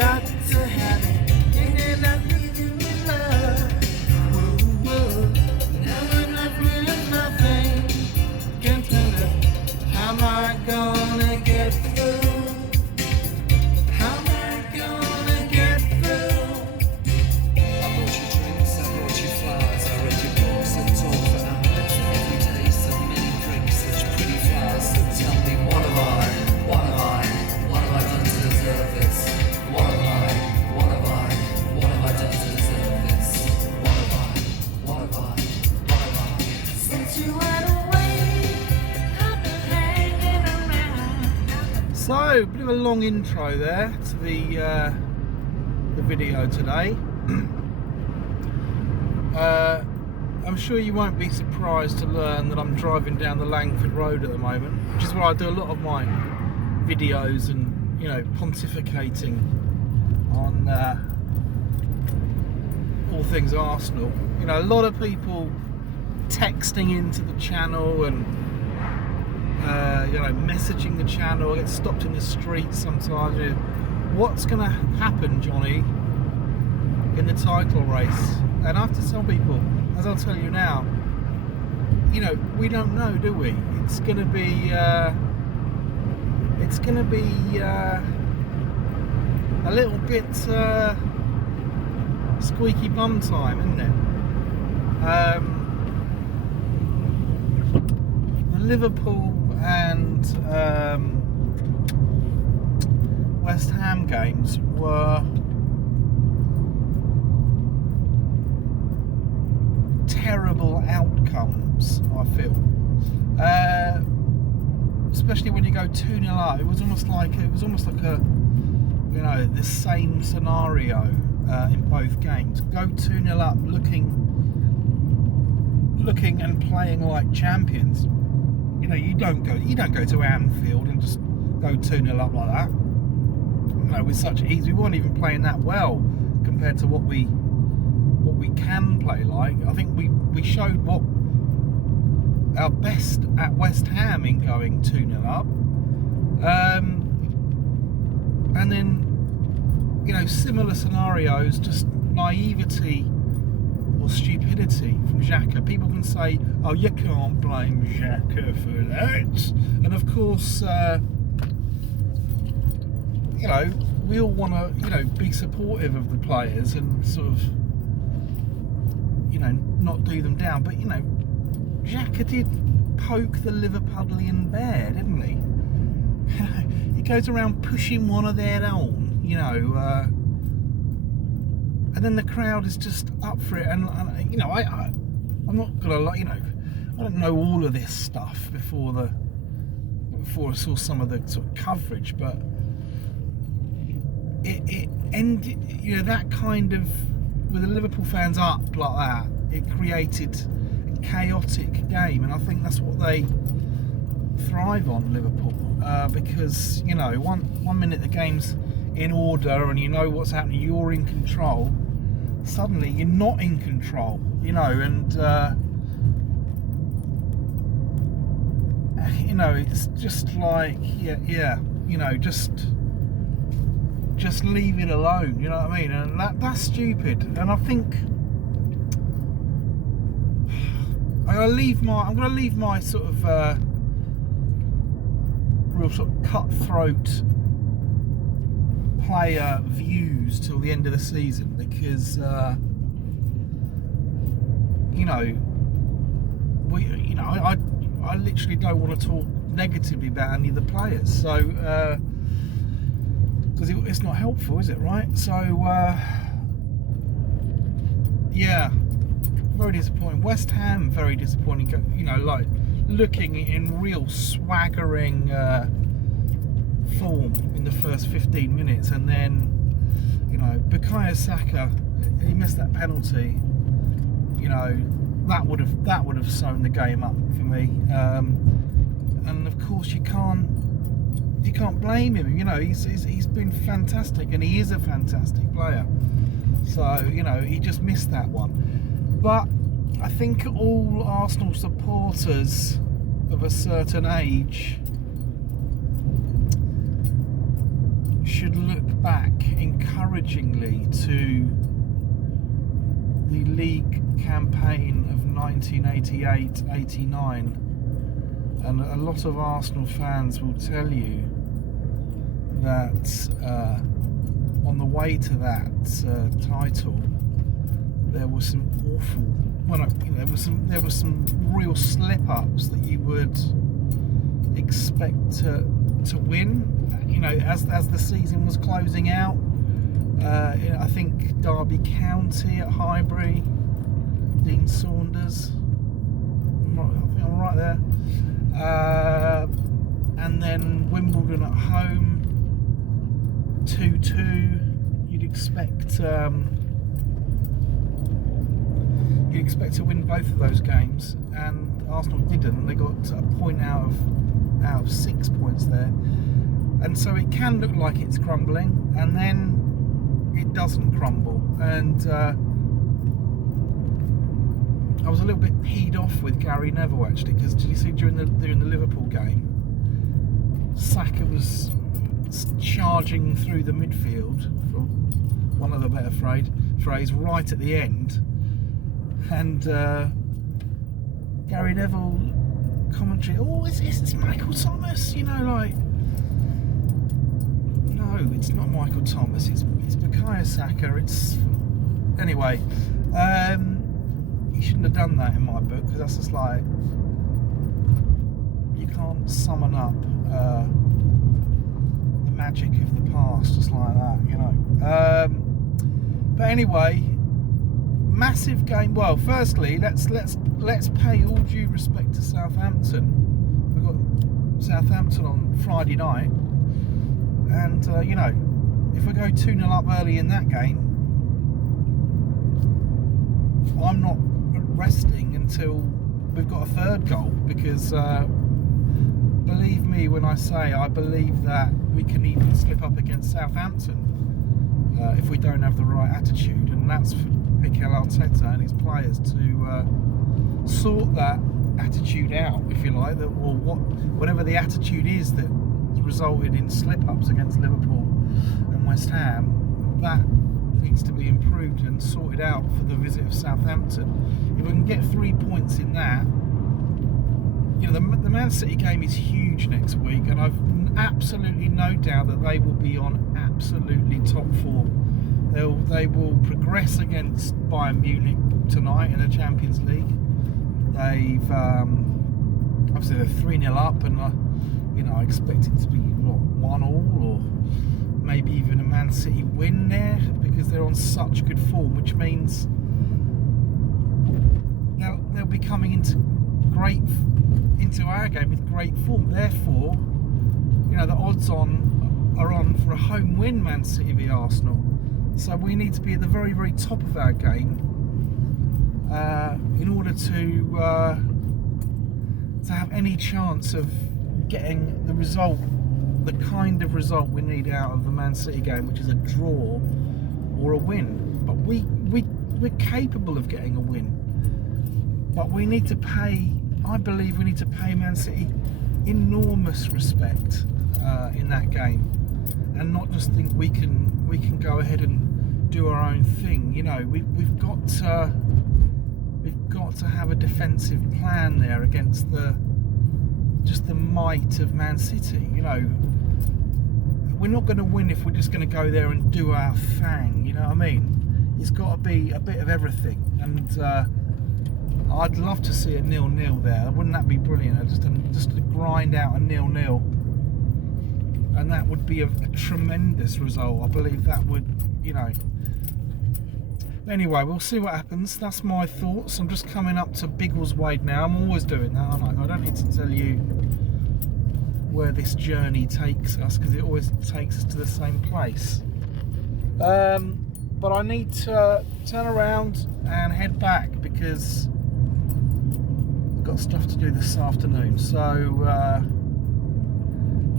got to have it, and then I give you my love. Whoa, whoa. Now when I feel nothing, can't tell it. How am I gonna get through? How am I gonna get through? I brought you drinks, I brought you flowers, I read your books and talk for hours. Every day so many drinks, such pretty flowers. So tell me, what have I done to deserve this? What have I done to deserve this? What have I? Since you went away, I've been hanging around. So, a bit of a long intro there to the video today. I'm sure you won't be surprised to learn that I'm driving down the Langford Road at the moment, which is where I do a lot of my videos and, you know, pontificating on all things Arsenal. You know, a lot of people texting into the channel and you know, messaging the channel. I get stopped in the street sometimes. You know, what's going to happen, Jonny, in the title race? And I have to tell people, as I'll tell you now, you know, we don't know, do we? It's going to be a little bit squeaky bum time, isn't it? The Liverpool and West Ham games were terrible outcomes, I feel. Especially when you go 2-0 up, it was almost like a, you know, the same scenario in both games. Go 2-0 up, looking and playing like champions. You know, you don't go to Anfield and just go 2-0 up like that. You know, with such ease, we weren't even playing that well compared to what we can play like. I think we showed what our best at West Ham in going 2-0 up, and then, you know, similar scenarios, just naivety or stupidity from Xhaka. People can say, oh, you can't blame Xhaka for that, and of course, you know, we all want to, you know, be supportive of the players and sort of, you know, not do them down. But, you know, Xhaka did poke the Liverpudlian bear, didn't he? He goes around pushing one of their own, you know, and then the crowd is just up for it. And you know, I'm not gonna lie, you know, I don't know all of this stuff before I saw some of the sort of coverage, but it ended, you know, that kind of, with the Liverpool fans up like that, it created a chaotic game, and I think that's what they thrive on, Liverpool, because, you know, one minute the game's in order and you know what's happening, you're in control, suddenly you're not in control, you know, and you know, it's just like, yeah, you know, just leave it alone, you know what I mean? And that's stupid. And I think I'm gonna leave my sort of real sort of cutthroat player views till the end of the season, because you know, I literally don't want to talk negatively about any of the players, so because it's not helpful, is it, right? So yeah, very disappointing. West Ham, very disappointing, you know, like looking in real swaggering form in the first 15 minutes, and then, you know, Bukayo Saka, he missed that penalty, you know, that would have sewn the game up for me, and of course you can't blame him, you know, he's been fantastic, and he is a fantastic player, so, you know, he just missed that one. But I think all Arsenal supporters of a certain age should look back encouragingly to the league campaign of 1988-89, and a lot of Arsenal fans will tell you that on the way to that title, there was some awful. Well, there was some real slip-ups that you would expect to win. You know, as the season was closing out, I think Derby County at Highbury, Dean Saunders. I think I'm right there. And then Wimbledon at home, 2-2. You'd expect to win both of those games, and Arsenal didn't. They got a point out of 6 points there, and so it can look like it's crumbling, and then it doesn't crumble. And I was a little bit peed off with Gary Neville actually, because did you see during the Liverpool game, Saka was charging through the midfield, for one of the better phrase, right at the end, and Gary Neville commentary, oh, it's Michael Thomas, you know, like, no, it's not Michael Thomas, it's Bukayo Saka. Anyway, he shouldn't have done that in my book, because that's just like, you can't summon up the magic of the past just like that, you know. But anyway, massive game. Well, firstly, let's pay all due respect to Southampton. We've got Southampton on Friday night, and you know, if we go 2-0 up early in that game, I'm not resting until we've got a third goal, because believe me when I say I believe that we can even slip up against Southampton if we don't have the right attitude, and that's for Mikel Arteta and his players to sort that attitude out, if you like, or whatever the attitude is that resulted in slip-ups against Liverpool and West Ham. That needs to be improved and sorted out for the visit of Southampton. If we can get 3 points in that, you know, the Man City game is huge next week, and I've absolutely no doubt that they will be on absolutely top form. They will progress against Bayern Munich tonight in the Champions League. They've obviously they're 3-0 up, and you know, I expect it to be 1-1 or maybe even a Man City win there, because they're on such good form, which means they'll be coming into our game with great form. Therefore, you know, the odds are on for a home win, Man City v Arsenal. So we need to be at the very, very top of our game in order to have any chance of getting the result, the kind of result we need out of the Man City game, which is a draw or a win. But we're capable of getting a win. But we need to pay, I believe we need to pay Man City enormous respect in that game, and not just think we can go ahead and do our own thing. You know, we've got to have a defensive plan there against just the might of Man City. You know, we're not going to win if we're just going to go there and do our thing. You know what I mean? It's got to be a bit of everything, and I'd love to see a 0-0 there. Wouldn't that be brilliant? Just to grind out a 0-0, and that would be a tremendous result. I believe that would, you know. Anyway, we'll see what happens. That's my thoughts. I'm just coming up to Biggleswade now. I'm always doing that, aren't I? I don't need to tell you where this journey takes us, because it always takes us to the same place. But I need to turn around and head back, because I've got stuff to do this afternoon. So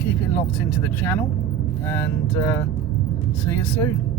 keep it locked into the channel, and see you soon.